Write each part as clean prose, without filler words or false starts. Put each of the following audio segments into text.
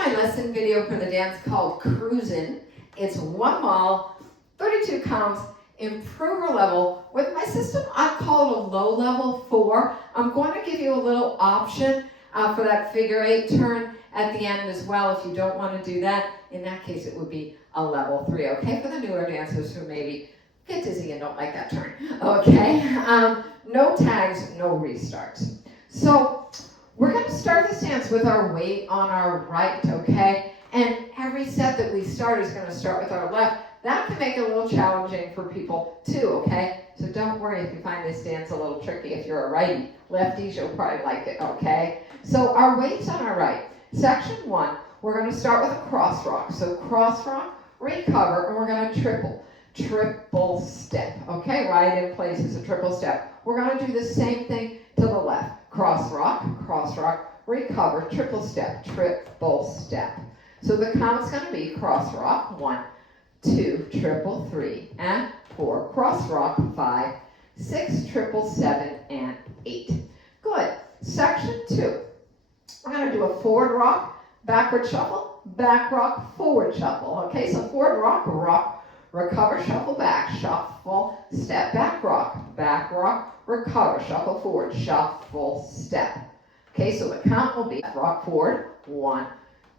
my lesson video for the dance called Cruisin. It's 1 mile, 32 counts, improver level. With my system, I call it a low level 4. I'm going to give you a little option for that figure 8 turn at the end as well if you don't want to do that. In that case, it would be a level 3, okay? For the newer dancers who maybe get dizzy and don't like that turn, okay? No tags, no restarts. So we're going to start this dance with our weight on our right, okay? And every set that we start is going to start with our left. That can make it a little challenging for people too, okay? So don't worry if you find this dance a little tricky. If you're a righty, lefties, you'll probably like it, okay? So our weight's on our right. Section 1, we're going to start with a cross rock. So cross rock, recover, and we're going to triple step, okay? Right in place is a triple step. We're going to do the same thing to the left. Cross rock, recover, triple step. So the count's going to be cross rock, 1, 2, triple 3, and 4, cross rock, 5, 6, triple 7, and 8. Good. Section 2. We're going to do a forward rock, backward shuffle, back rock, forward shuffle. Okay, so forward rock, recover, shuffle back, shuffle, step, back rock, recover, shuffle forward, shuffle, step. Okay, so the count will be rock forward, 1,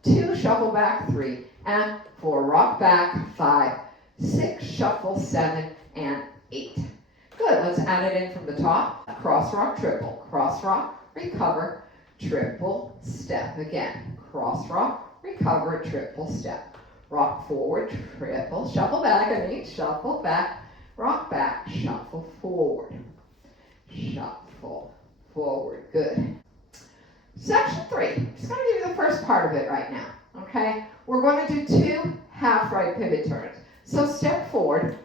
2, shuffle back, 3, and 4, rock back, 5, 6, shuffle, 7, and 8. Good, let's add it in from the top. Cross rock, recover, triple step. Again, cross rock, recover, triple step. Rock forward, triple, shuffle back, shuffle back, rock back, shuffle forward. Shuffle forward, good. Section 3, just going to give you the first part of it right now, okay? We're going to do 2 half right pivot turns. So step forward,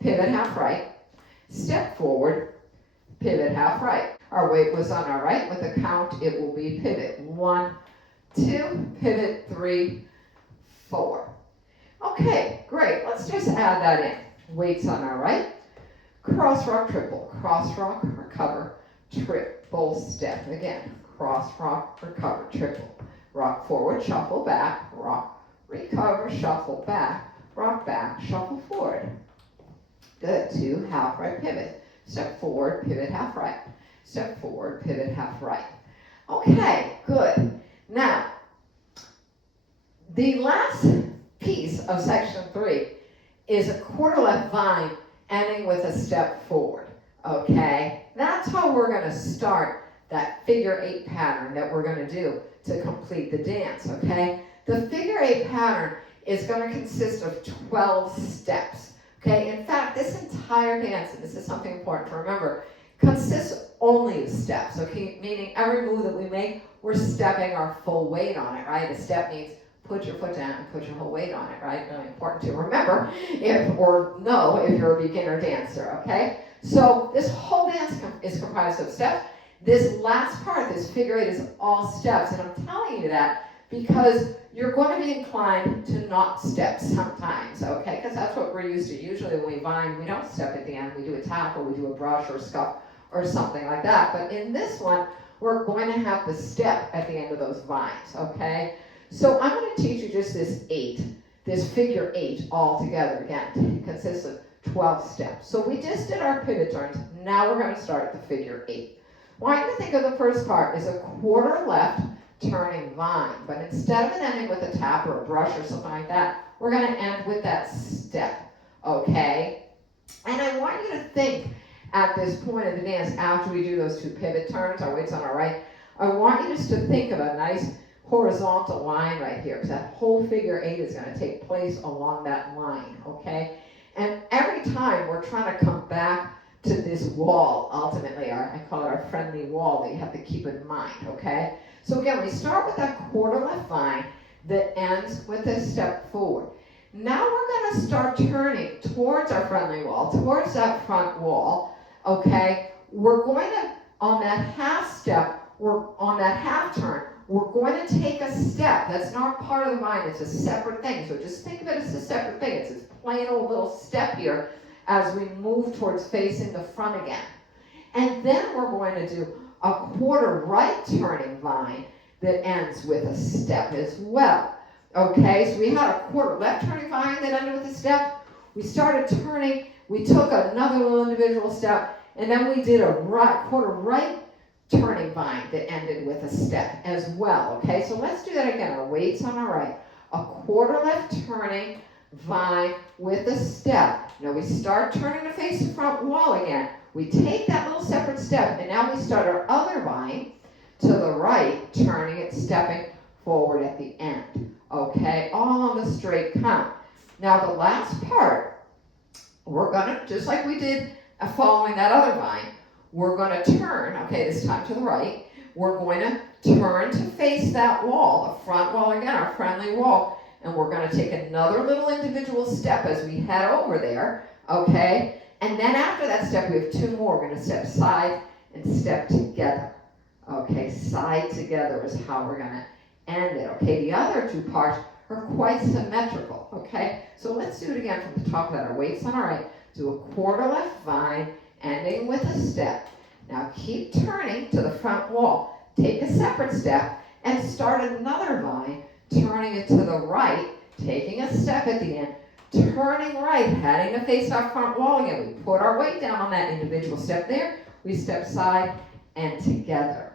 pivot half right, step forward, pivot half right. Our weight was on our right. With a count, it will be pivot. 1, 2, pivot 3, 4. Okay, great. Let's just add that in. Weights on our right. Cross rock, triple. Cross rock, recover, triple step. Again, cross rock, recover, triple. Rock forward, shuffle back, rock, recover, shuffle back, rock back, shuffle forward. Good. 2 half right pivot. Step forward, pivot half right. Step forward, pivot half right. Okay, good. Now, the last piece of section 3 is a quarter left vine ending with a step forward, okay? That's how we're going to start that figure 8 pattern that we're going to do to complete the dance, okay? The figure 8 pattern is going to consist of 12 steps, okay? In fact, this entire dance, and this is something important to remember, consists only of steps, okay? Meaning every move that we make, we're stepping our full weight on it, right? A step means put your foot down and put your whole weight on it, right? Really important to remember if you're a beginner dancer, okay? So this whole dance is comprised of steps. This last part, this figure 8, is all steps, and I'm telling you that because you're going to be inclined to not step sometimes, okay? Because that's what we're used to. Usually when we vine, we don't step at the end. We do a tap or we do a brush or a scuff or something like that. But in this one, we're going to have the step at the end of those vines, okay? So I'm going to teach you just this figure 8 all together. Again, it consists of 12 steps. So we just did our pivot turns. Now we're going to start the figure 8. I want you to think of the first part as a quarter left turning vine. But instead of it ending with a tap or a brush or something like that, we're going to end with that step, okay? And I want you to think at this point of the dance, after we do those 2 pivot turns, our weight's on our right, I want you just to think of a nice horizontal line right here, because that whole figure 8 is going to take place along that line, okay? And every time we're trying to come back to this wall, ultimately, I call it our friendly wall that you have to keep in mind, okay? So again, we start with that quarter left vine that ends with a step forward. Now we're going to start turning towards our friendly wall, towards that front wall, okay? We're going to, on that half step, on that half turn, we're going to take a step. That's not part of the vine. It's a separate thing. So just think of it as a separate thing. It's this plain old little step here as we move towards facing the front again. And then we're going to do a quarter right turning vine that ends with a step as well. Okay, so we had a quarter left turning vine that ended with a step. We started turning, we took another little individual step, and then we did a quarter right turning vine that ended with a step as well. Okay, so let's do that again. Our weights on our right. A quarter left turning vine with a step. Now we start turning to face the front wall again. We take that little separate step, and now we start our other vine to the right, turning it, stepping forward at the end. Okay, all on the straight count. Now the last part, we're gonna, just like we did following that other vine, we're gonna turn, okay, this time to the right, we're going to turn to face that wall, the front wall again, our friendly wall, and we're gonna take another little individual step as we head over there, okay? And then after that step, we have two more. We're gonna step side and step together. Okay, side together is how we're gonna end it. Okay, the other two parts are quite symmetrical. Okay, so let's do it again from the top of that. Our weights on our right. Do a quarter left vine, ending with a step. Now keep turning to the front wall. Take a separate step and start another vine, turning it to the right, taking a step at the end, turning right, heading to face our front wall again. We put our weight down on that individual step there. We step side and together.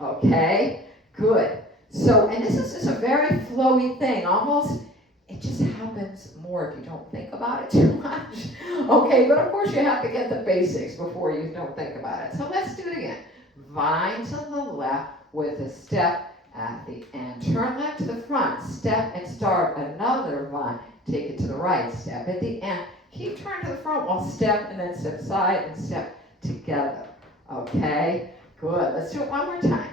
Okay, good. So, and this is just a very flowy thing. Almost, it just happens more if you don't think about it too much. Okay, but of course you have to get the basics before you don't think about it. So let's do it again. Vine to the left with a step at the end. Turn left to the front, step and start another vine. Take it to the right, step at the end. Keep turning to the front while step and then step side and step together. Okay, good. Let's do it one more time.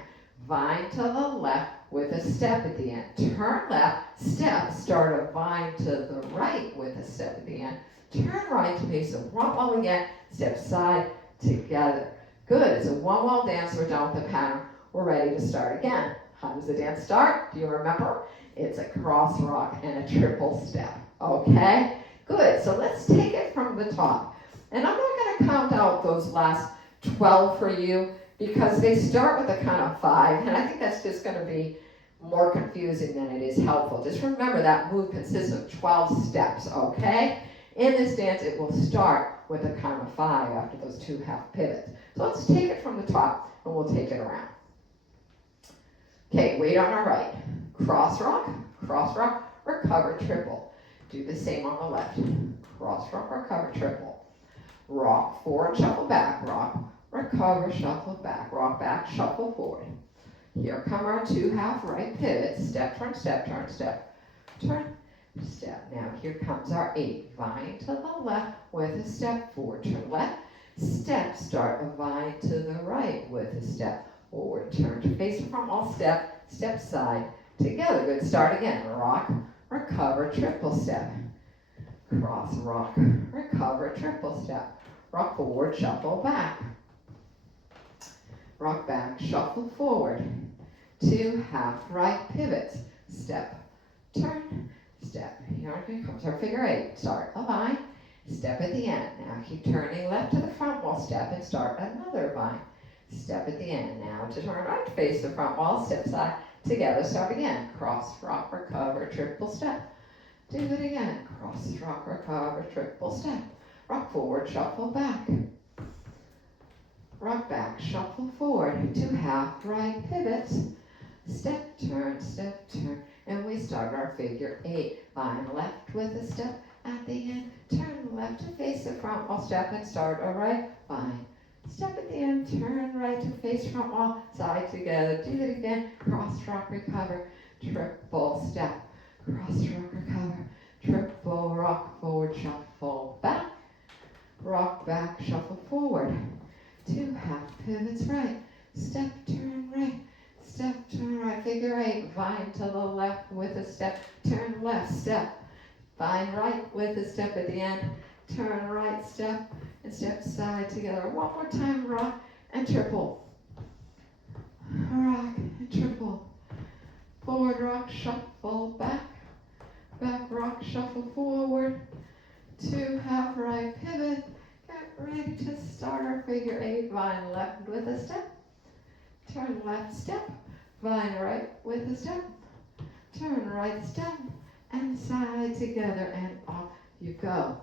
Vine to the left with a step at the end. Turn left, step, start a vine to the right with a step at the end. Turn right to face the front wall again, step side together. Good, it's a one wall dance. We're done with the pattern. We're ready to start again. How does the dance start? Do you remember? It's a cross rock and a triple step. Okay, good. So let's take it from the top. And I'm not going to count out those last 12 for you, because they start with a count of 5, and I think that's just going to be more confusing than it is helpful. Just remember that move consists of 12 steps, okay? In this dance, it will start with a count of 5 after those 2 half pivots. So let's take it from the top, and we'll take it around. Okay, weight on our right. Cross rock, recover, triple. Do the same on the left. Cross rock, recover, triple. Rock forward, shuffle back, rock, recover, shuffle back, rock back, shuffle forward. Here come our 2 half right pivots. Step, turn, step, turn, step, turn, step. Now here comes our 8. Vine to the left with a step forward. Turn left, step, start a vine to the right with a step forward. Turn to face the front wall, step, step side, together. Good, start again. Rock, recover, triple step. Cross, rock, recover, triple step. Rock forward, shuffle back. Rock back, shuffle forward. 2 half right pivots. Step, turn, step. Here comes our figure 8. Start a vine, step at the end. Now keep turning left to the front wall, step and start another vine. Step at the end. Now to turn right, face the front wall, step side, together, start again. Cross, rock, recover, triple step. Do it again. Cross, rock, recover, triple step. Rock forward, shuffle back. Rock back, shuffle forward. 2 half right pivots. Step, turn, and we start our figure 8. Vine left with a step at the end. Turn left to face the front wall, step and start a right vine. Step at the end, turn right to face front wall, side together. Do it again. Cross, rock, recover, triple step. Cross, rock, recover, triple, rock forward, shuffle back. Rock back, shuffle forward. 2 half pivots right. Step, turn right. Step, turn right. Figure 8. Vine to the left with a step. Turn left, step. Vine right with a step at the end. Turn right, step, and step side together. One more time. Rock and triple. Rock and triple. Forward rock, shuffle back. Back rock, shuffle forward. 2 half right pivot. Get ready to start our figure 8. Vine left with a step. Turn left, step. vine right with a step, turn right step, and side together, and off you go.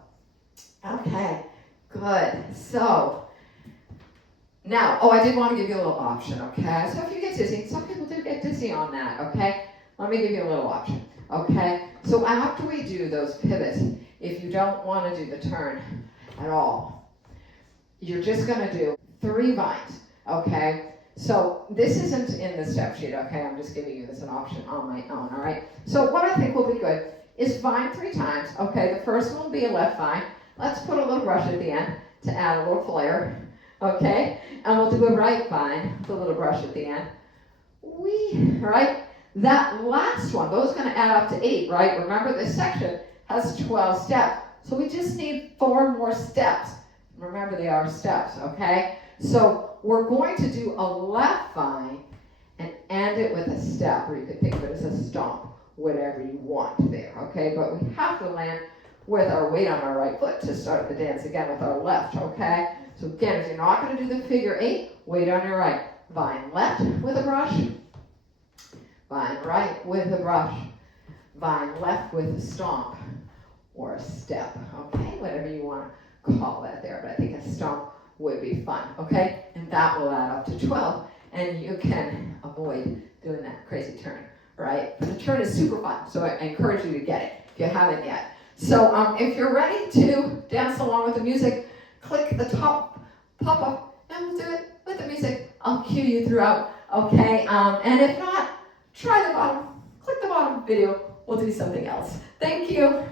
Okay, good. So, now, I did want to give you a little option, okay? So if you get dizzy, some people do get dizzy on that, okay? Let me give you a little option, okay? So after we do those pivots, if you don't want to do the turn at all, you're just going to do 3 vines, okay? So this isn't in the step sheet, okay? I'm just giving you this an option on my own, all right? So what I think will be good is vine 3 times, okay? The first one will be a left vine. Let's put a little brush at the end to add a little flair, okay? And we'll do a right vine with a little brush at the end. Right? That last one, those are going to add up to 8, right? Remember, this section has 12 steps. So we just need 4 more steps. Remember, they are steps, okay? So we're going to do a left vine and end it with a step, or you could think of it as a stomp, whatever you want there, okay? But we have to land with our weight on our right foot to start the dance again with our left, okay? So again, if you're not going to do the figure 8, weight on your right. Vine left with a brush, vine right with a brush, vine left with a stomp or a step, okay? Whatever you want to call that there, but I think a stomp would be fun, okay? And that will add up to 12, and you can avoid doing that crazy turn, right? But the turn is super fun, so I encourage you to get it if you haven't yet. So if you're ready to dance along with the music, click the top pop-up, and we'll do it with the music. I'll cue you throughout, okay? And if not, try the bottom, click the bottom video. We'll do something else. Thank you.